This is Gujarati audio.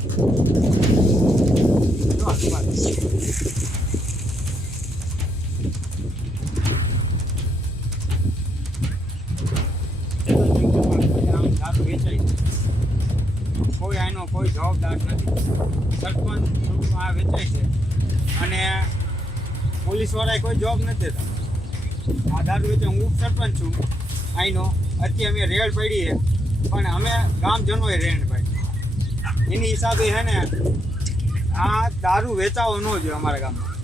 કોઈ આનો કોઈ જવાબદાર નથી. સરપંચ આ વેચાય છે? અને પોલીસવાળાએ કોઈ જવાબ નથી દેતા. આ દારૂ વેચે હું સરપંચ છું. અહીંનો અત્યારે અમે રેડ પડી છે. પણ અમે ગામજનોએ રેડ પાડી એની હિસાબે છે ને આ દારૂ વેચાવો ન જોઈએ અમારા ગામમાં.